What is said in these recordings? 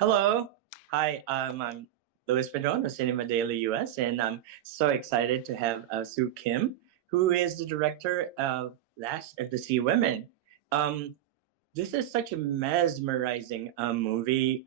Hello. Hi, I'm Louis Padron of Cinema Daily US, and I'm so excited to have Sue Kim, who is the director of Last of the Sea Women. Um, this is such a mesmerizing movie,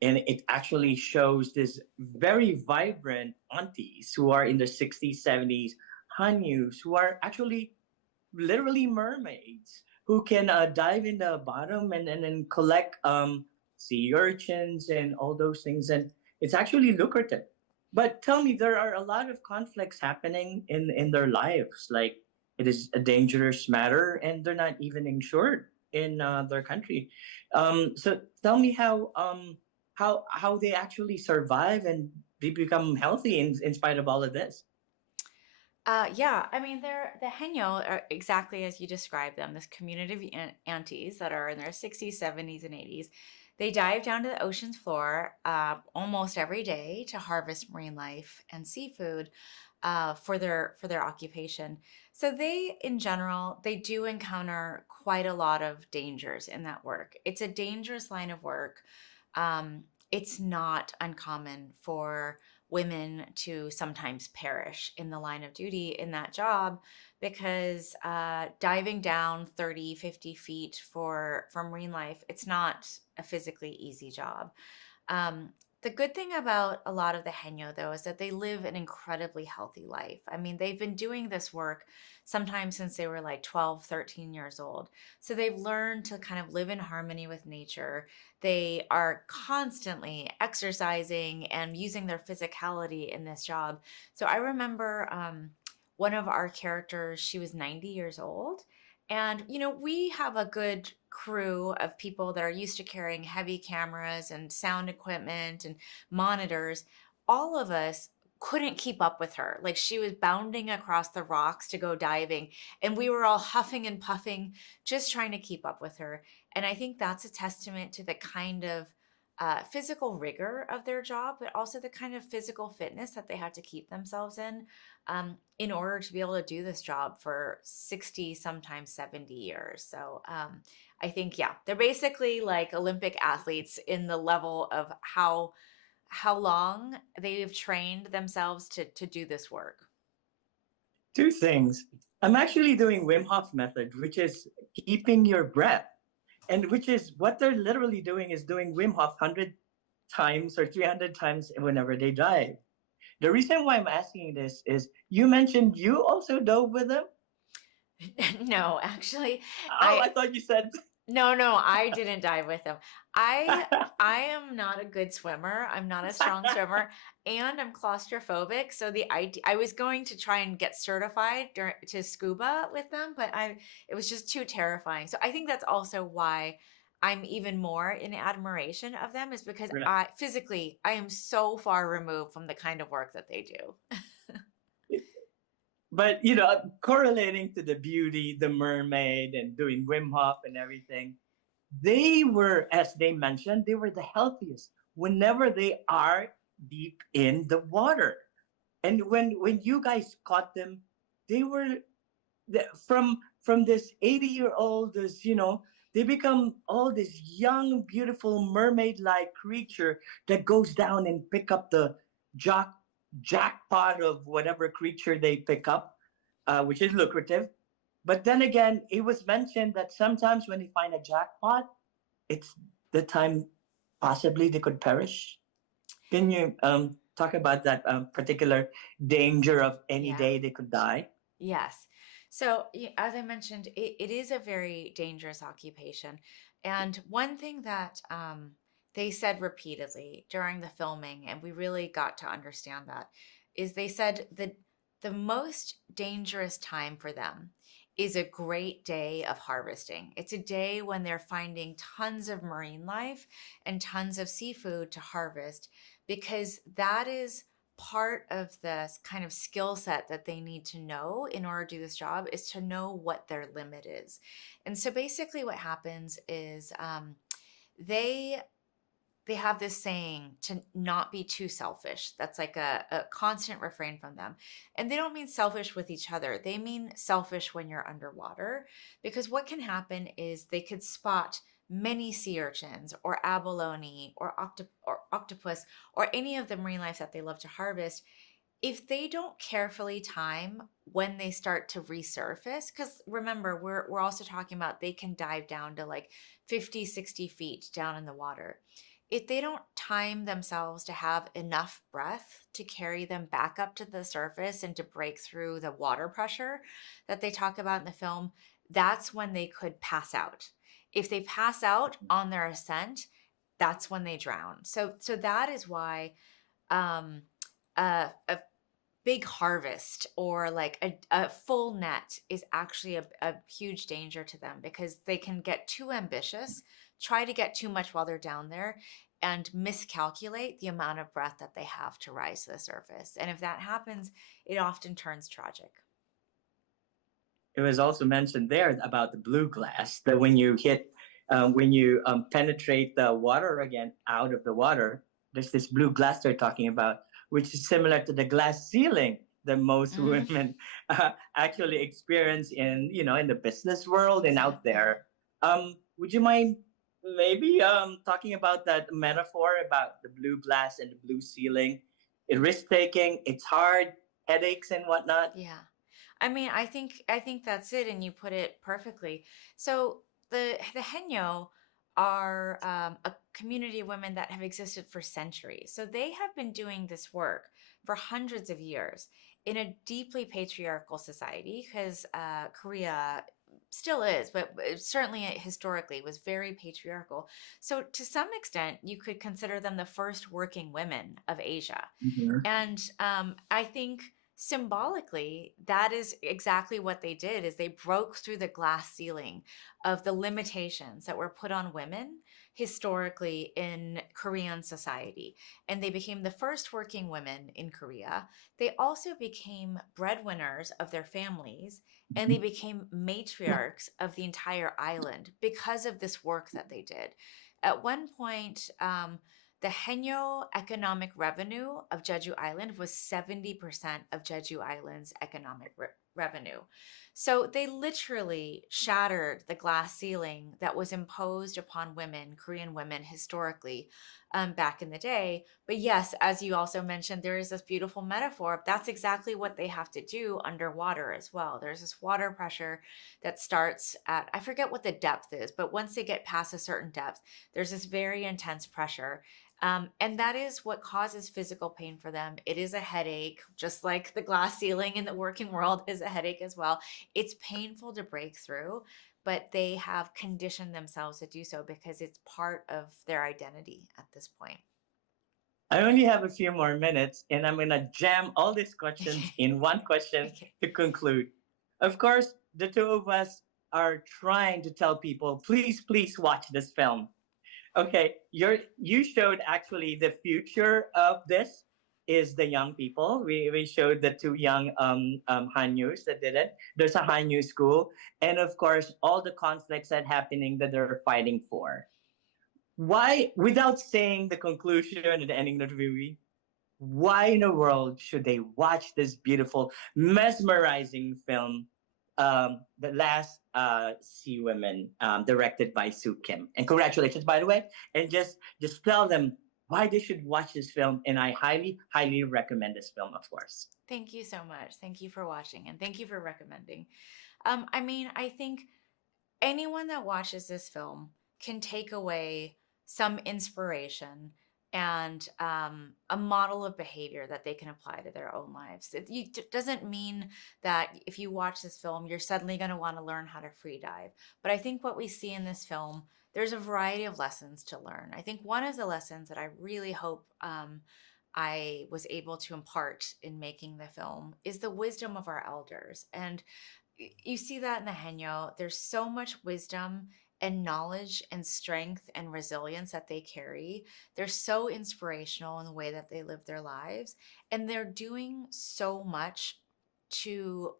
and it actually shows this very vibrant aunties who are in their 60s, 70s, Hanyus, who are actually literally mermaids who can dive in the bottom and then collect sea urchins and all those things, and it's actually lucrative. But tell me, there are a lot of conflicts happening in their lives. Like, it is a dangerous matter, and they're not even insured in their country. So tell me how they actually survive and they become healthy in spite of all of this. Yeah, I mean, they're the Heno are exactly as you described them, this community of aunties that are in their 60s, 70s, and 80s. They dive down to the ocean's floor almost every day to harvest marine life and seafood for their occupation. So they, in general, they do encounter quite a lot of dangers in that work. It's a dangerous line of work. It's not uncommon for women to sometimes perish in the line of duty in that job because diving down 30, 50 feet for marine life, it's not a physically easy job. The good thing about a lot of the Henyo, though, is that they live an incredibly healthy life. I mean, they've been doing this work sometimes since they were like 12, 13 years old. So they've learned to kind of live in harmony with nature. They are constantly exercising and using their physicality in this job. So I remember one of our characters, she was 90 years old. And, we have a good crew of people that are used to carrying heavy cameras and sound equipment and monitors. All of us couldn't keep up with her. Like, she was bounding across the rocks to go diving, and we were all huffing and puffing, just trying to keep up with her. And I think that's a testament to the kind of physical rigor of their job, but also the kind of physical fitness that they had to keep themselves in order to be able to do this job for 60, sometimes 70 years. So I think, yeah, they're basically like Olympic athletes in the level of how long they've trained themselves to do this work. Two things. I'm actually doing Wim Hof method, which is keeping your breath, and which is what they're literally doing is doing Wim Hof 100 times or 300 times whenever they dive. The reason why I'm asking this is you mentioned you also dove with them. No, actually, Oh, I I thought you said. no, I didn't dive with him. I am not a good swimmer. I'm not a strong swimmer, and I'm claustrophobic. So I was going to try and get certified to scuba with them, but it was just too terrifying. So I think that's also why I'm even more in admiration of them, is because I am so far removed from the kind of work that they do. But correlating to the beauty, the mermaid, and doing Wim Hof and everything, they were, as they mentioned, they were the healthiest whenever they are deep in the water. And when you guys caught them, they were from this 80-year old, this they become all this young, beautiful mermaid-like creature that goes down and pick up the jack jackpot of whatever creature they pick up, which is lucrative. But then again, it was mentioned that sometimes when they find a jackpot, it's the time possibly they could perish. Can you talk about that particular danger of any Yeah. day they could die? Yes. So, as I mentioned, it is a very dangerous occupation. And one thing that they said repeatedly during the filming, and we really got to understand that, is they said that the most dangerous time for them is a great day of harvesting. It's a day when they're finding tons of marine life and tons of seafood to harvest, because that is part of the kind of skill set that they need to know in order to do this job, is to know what their limit is. And so basically what happens is they they have this saying to not be too selfish. That's like a constant refrain from them. And they don't mean selfish with each other. They mean selfish when you're underwater, because what can happen is they could spot many sea urchins or abalone or octopus or any of the marine life that they love to harvest, if they don't carefully time when they start to resurface, because remember, we're also talking about they can dive down to like 50, 60 feet down in the water. If they don't time themselves to have enough breath to carry them back up to the surface and to break through the water pressure that they talk about in the film, that's when they could pass out. If they pass out on their ascent, that's when they drown. So that is why um, a big harvest or like a full net is actually a huge danger to them, because they can get too ambitious, try to get too much while they're down there, and miscalculate the amount of breath that they have to rise to the surface. And if that happens, it often turns tragic. It was also mentioned there about the blue glass, that when you hit, when you penetrate the water again out of the water, there's this blue glass they're talking about, which is similar to the glass ceiling that most Mm, women actually experience in, in the business world and out exactly. there. Would you mind maybe talking about that metaphor about the blue glass and the blue ceiling? It risk taking, it's hard, headaches and whatnot. Yeah. I mean, I think that's it, and you put it perfectly. So the Heno are a community of women that have existed for centuries. So they have been doing this work for hundreds of years in a deeply patriarchal society, because Korea still is, but certainly historically was very patriarchal. So to some extent, you could consider them the first working women of Asia. Mhm. And I think symbolically, that is exactly what they did, is they broke through the glass ceiling of the limitations that were put on women historically in Korean society. And they became the first working women in Korea. They also became breadwinners of their families, and they became matriarchs of the entire island because of this work that they did. At one point, the Heno economic revenue of Jeju Island was 70% of Jeju Island's economic revenue. So they literally shattered the glass ceiling that was imposed upon women, Korean women, historically, back in the day. But yes, as you also mentioned, there is this beautiful metaphor. That's exactly what they have to do underwater as well. There's this water pressure that starts at, I forget what the depth is, but once they get past a certain depth, there's this very intense pressure, and that is what causes physical pain for them. It is a headache, just like the glass ceiling in the working world is a headache as well. It's painful to break through, but they have conditioned themselves to do so because it's part of their identity at this point. I only have a few more minutes, and I'm going to jam all these questions Okay. in one question Okay. to conclude. Of course, the two of us are trying to tell people, please, please watch this film. Okay, you showed actually the future of this is the young people. We showed the two young Hanyus that did it. There's a Hanyu school, and of course, all the conflicts that happening that they're fighting for. Why, without saying the conclusion and the ending of the movie, why in the world should they watch this beautiful, mesmerizing film, The Last Sea Women, directed by Soo Kim? And congratulations, by the way. And just tell them why they should watch this film. And I highly, highly recommend this film, of course. Thank you so much. Thank you for watching, and thank you for recommending. I mean, I think anyone that watches this film can take away some inspiration and a model of behavior that they can apply to their own lives. It doesn't mean that if you watch this film, you're suddenly going to want to learn how to free dive. But I think what we see in this film, there's a variety of lessons to learn. I think one of the lessons that I really hope I was able to impart in making the film is the wisdom of our elders. And you see that in the Henyo. There's so much wisdom and knowledge and strength and resilience that they carry. They're so inspirational in the way that they live their lives. And they're doing so much to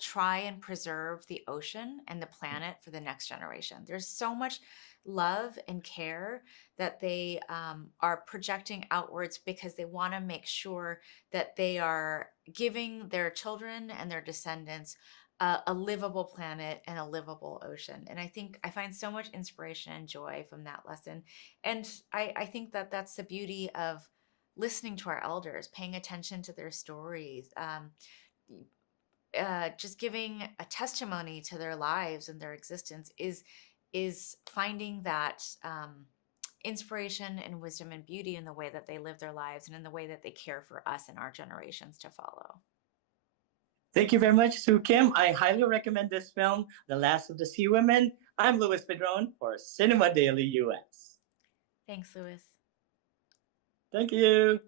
try and preserve the ocean and the planet for the next generation. There's so much love and care that they are projecting outwards because they want to make sure that they are giving their children and their descendants a livable planet and a livable ocean. And I think I find so much inspiration and joy from that lesson. And I think that that's the beauty of listening to our elders, paying attention to their stories, just giving a testimony to their lives and their existence is finding that inspiration and wisdom and beauty in the way that they live their lives and in the way that they care for us and our generations to follow. Thank you very much, Sue Kim. I highly recommend this film, The Last of the Sea Women. I'm Louis Pedron for Cinema Daily US. Thanks, Louis. Thank you.